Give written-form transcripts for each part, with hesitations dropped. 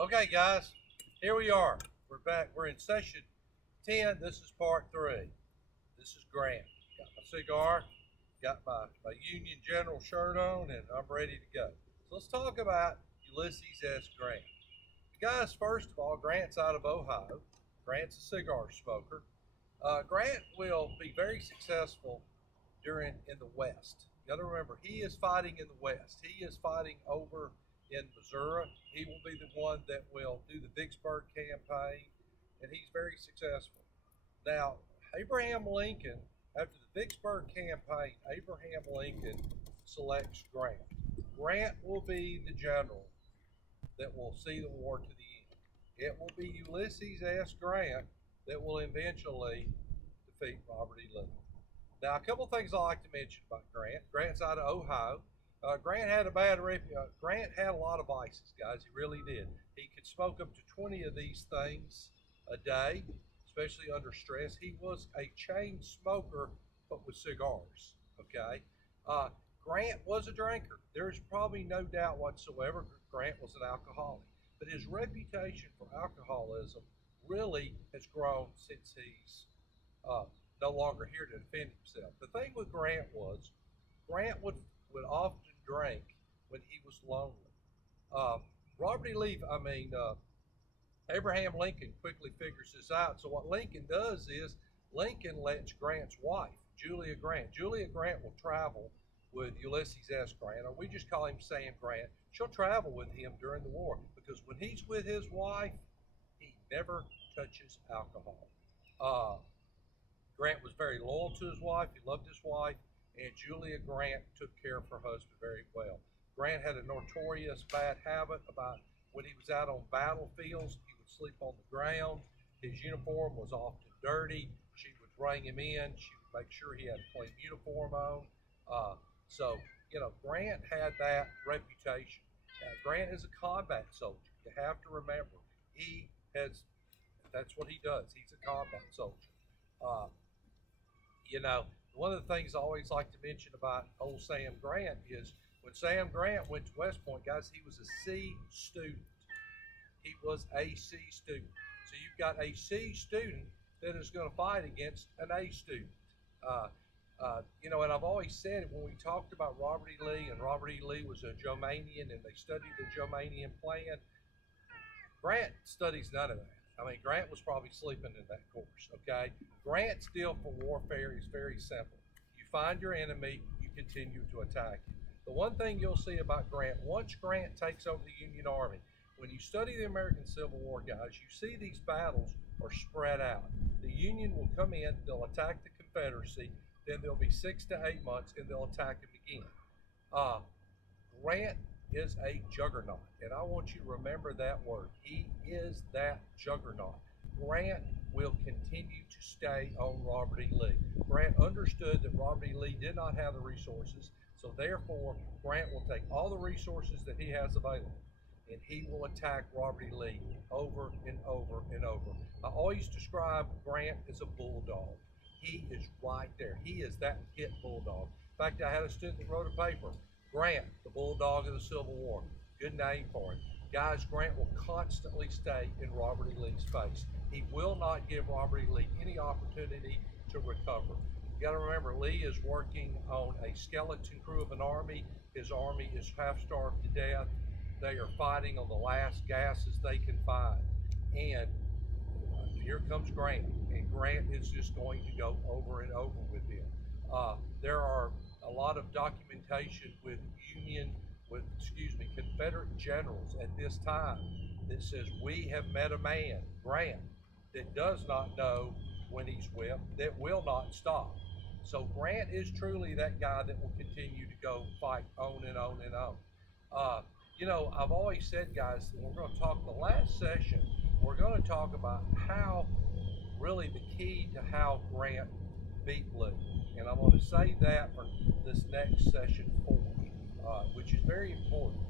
Okay, guys, here we are. We're back. We're in session 10. This is part 3. This is Grant. Got my cigar, got my Union General shirt on, and I'm ready to go. So let's talk about Ulysses S. Grant. Guys, first of all, Grant's out of Ohio. Grant's a cigar smoker. Grant will be very successful in the West. You got to remember, he is fighting in the West. He is fighting over in Missouri. He will be the one that will do the Vicksburg campaign, and he's very successful. Now, Abraham Lincoln, after the Vicksburg campaign, Abraham Lincoln selects Grant. Grant will be the general that will see the war to the end. It will be Ulysses S. Grant that will eventually defeat Robert E. Lee. Now, a couple things I like to mention about Grant. Grant's out of Ohio. Grant had a bad reputation. Grant had a lot of vices, guys. He really did. He could smoke up to 20 of these things a day, especially under stress. He was a chain smoker, but with cigars. Okay. Grant was a drinker. There's probably no doubt whatsoever Grant was an alcoholic. But his reputation for alcoholism really has grown since he's no longer here to defend himself. The thing with Grant was, Grant would often drink when he was lonely. Abraham Lincoln quickly figures this out. So what Lincoln does is, Lincoln lets Grant's wife, Julia Grant will travel with Ulysses S. Grant, or we just call him Sam Grant. She'll travel with him during the war, because when he's with his wife, he never touches alcohol. Grant was very loyal to his wife. He loved his wife, and Julia Grant took care of her husband very well. Grant had a notorious bad habit about when he was out on battlefields, he would sleep on the ground. His uniform was often dirty. She would bring him in. She would make sure he had a clean uniform on. Grant had that reputation. Grant is a combat soldier. You have to remember, that's what he does. He's a combat soldier. One of the things I always like to mention about old Sam Grant is when Sam Grant went to West Point, guys, he was a C student. He was a C student. So you've got a C student that is going to fight against an A student. And I've always said when we talked about Robert E. Lee, and Robert E. Lee was a Jomanian, and they studied the Jomanian plan, Grant studies none of that. Grant was probably sleeping in that course, okay? Grant's deal for warfare is very simple. You find your enemy, you continue to attack him. The one thing you'll see about Grant, once Grant takes over the Union Army, when you study the American Civil War, guys, you see these battles are spread out. The Union will come in, they'll attack the Confederacy, then there'll be 6 to 8 months, and they'll attack him again. Grant is a juggernaut, and I want you to remember that word. He is that juggernaut. Grant will continue to stay on Robert E. Lee. Grant understood that Robert E. Lee did not have the resources, so therefore Grant will take all the resources that he has available, and he will attack Robert E. Lee over and over and over. I always describe Grant as a bulldog. He is right there. He is that pit bulldog. In fact, I had a student that wrote a paper, Grant, the bulldog of the Civil War. Good name for him. Guys, Grant will constantly stay in Robert E. Lee's face. He will not give Robert E. Lee any opportunity to recover. You got to remember, Lee is working on a skeleton crew of an army. His army is half starved to death. They are fighting on the last gases they can find. And here comes Grant, and Grant is just going to go over and over with him. There are a lot of documentation with Confederate generals at this time that says, we have met a man, Grant, that does not know when he's whipped, that will not stop. So Grant is truly that guy that will continue to go fight on and on and on. I've always said, guys, we're going to talk the last session, we're going to talk about how, really the key to how Grant beat Lee. And I'm going to save that for this next session 4, which is very important.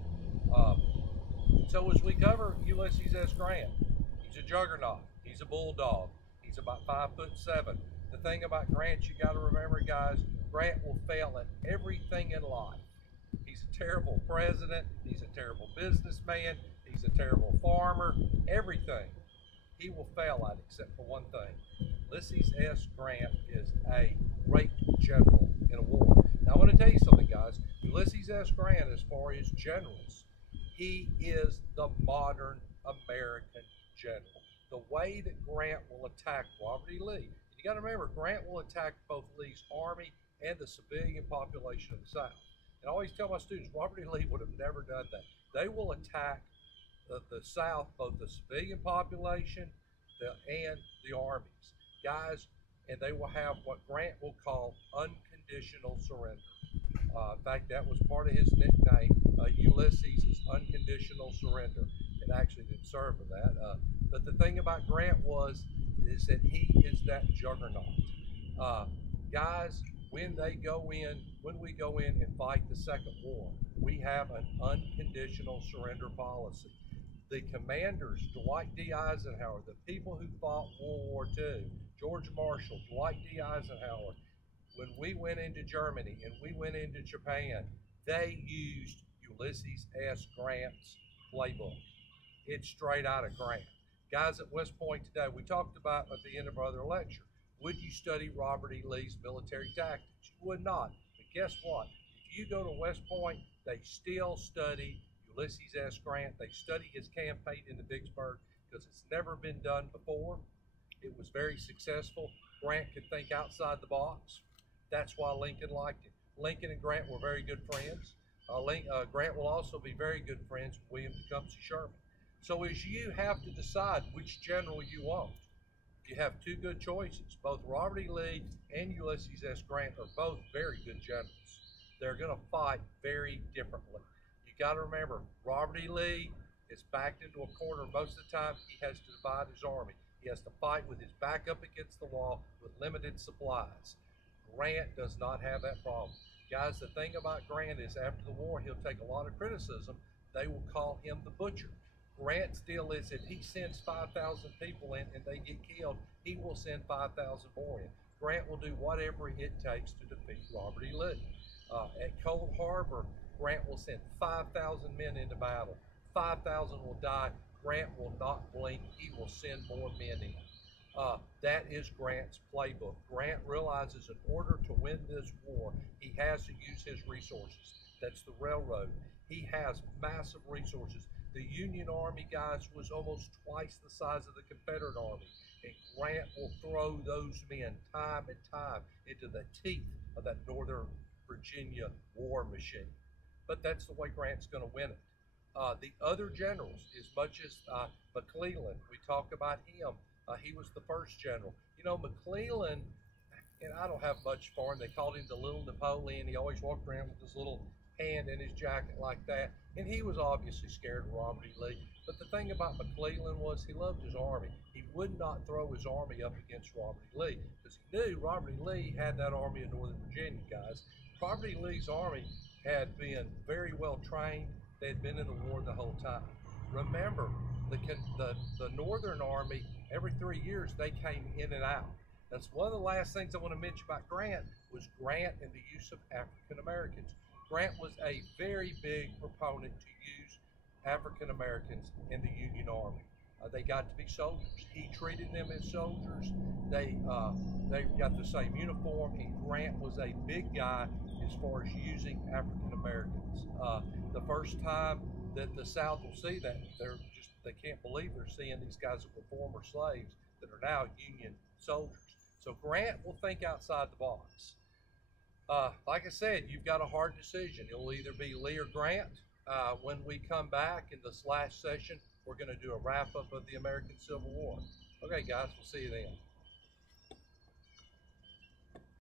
So as we cover Ulysses S. Grant, he's a juggernaut. He's a bulldog. He's about 5'7". The thing about Grant, you got to remember, guys, Grant will fail at everything in life. He's a terrible president. He's a terrible businessman. He's He's a terrible farmer, everything. He will fail at except for one thing. Ulysses S. Grant is a great general in a war. Now I want to tell you something, guys. Ulysses S. Grant, as far as generals, he is the modern American general. The way that Grant will attack Robert E. Lee, you got to remember, Grant will attack both Lee's army and the civilian population of the South. And I always tell my students, Robert E. Lee would have never done that. They will attack the South, both the civilian population and the armies. Guys, and they will have what Grant will call unconditional surrender. In fact, that was part of his nickname. Ulysses is unconditional surrender. It actually didn't serve for that. But the thing about Grant is that he is that juggernaut. Guys, when we go in and fight the Second War, we have an unconditional surrender policy. The commanders, Dwight D. Eisenhower, the people who fought World War II, George Marshall, Dwight D. Eisenhower, when we went into Germany and we went into Japan, they used Ulysses S. Grant's playbook. It's straight out of Grant. Guys at West Point today, we talked about at the end of our other lecture, would you study Robert E. Lee's military tactics? You would not. But guess what? If you go to West Point, they still study Ulysses S. Grant. They study his campaign into Vicksburg because it's never been done before. It was very successful. Grant could think outside the box. That's why Lincoln liked it. Lincoln and Grant were very good friends. Grant will also be very good friends with William Tecumseh Sherman. So as you have to decide which general you want, you have two good choices. Both Robert E. Lee and Ulysses S. Grant are both very good generals. They're going to fight very differently. You got to remember, Robert E. Lee is backed into a corner most of the time. He has to divide his army. He has to fight with his back up against the wall with limited supplies. Grant does not have that problem. Guys, the thing about Grant is after the war, he'll take a lot of criticism. They will call him the butcher. Grant's deal is if he sends 5,000 people in and they get killed, he will send 5,000 more in. Grant will do whatever it takes to defeat Robert E. Lee. At Cold Harbor, Grant will send 5,000 men into battle. 5,000 will die. Grant will not blink. He will send more men in. That is Grant's playbook. Grant realizes in order to win this war, he has to use his resources. That's the railroad. He has massive resources. The Union Army, guys, was almost twice the size of the Confederate Army. And Grant will throw those men time and time into the teeth of that Northern Virginia war machine. But that's the way Grant's going to win it. The other generals, as much as McClellan, we talk about him. He was the first general. You know, McClellan, and I don't have much for him. They called him the Little Napoleon. He always walked around with his little hand in his jacket like that. And he was obviously scared of Robert E. Lee. But the thing about McClellan was he loved his army. He would not throw his army up against Robert E. Lee because he knew Robert E. Lee had that army in Northern Virginia, guys. Robert E. Lee's army had been very well trained. They had been in the war the whole time. Remember, the Northern Army, every 3 years, they came in and out. That's one of the last things I want to mention about Grant was Grant and the use of African Americans. Grant was a very big proponent to use African Americans in the Union Army. They got to be soldiers. He treated them as soldiers. They got the same uniform, and Grant was a big guy as far as using African Americans. The first time that the South will see that, they can't believe they're seeing these guys that were former slaves that are now Union soldiers. So Grant will think outside the box. Like I said, you've got a hard decision. It'll either be Lee or Grant. When we come back in this last session, we're going to do a wrap-up of the American Civil War. Okay, guys, we'll see you then.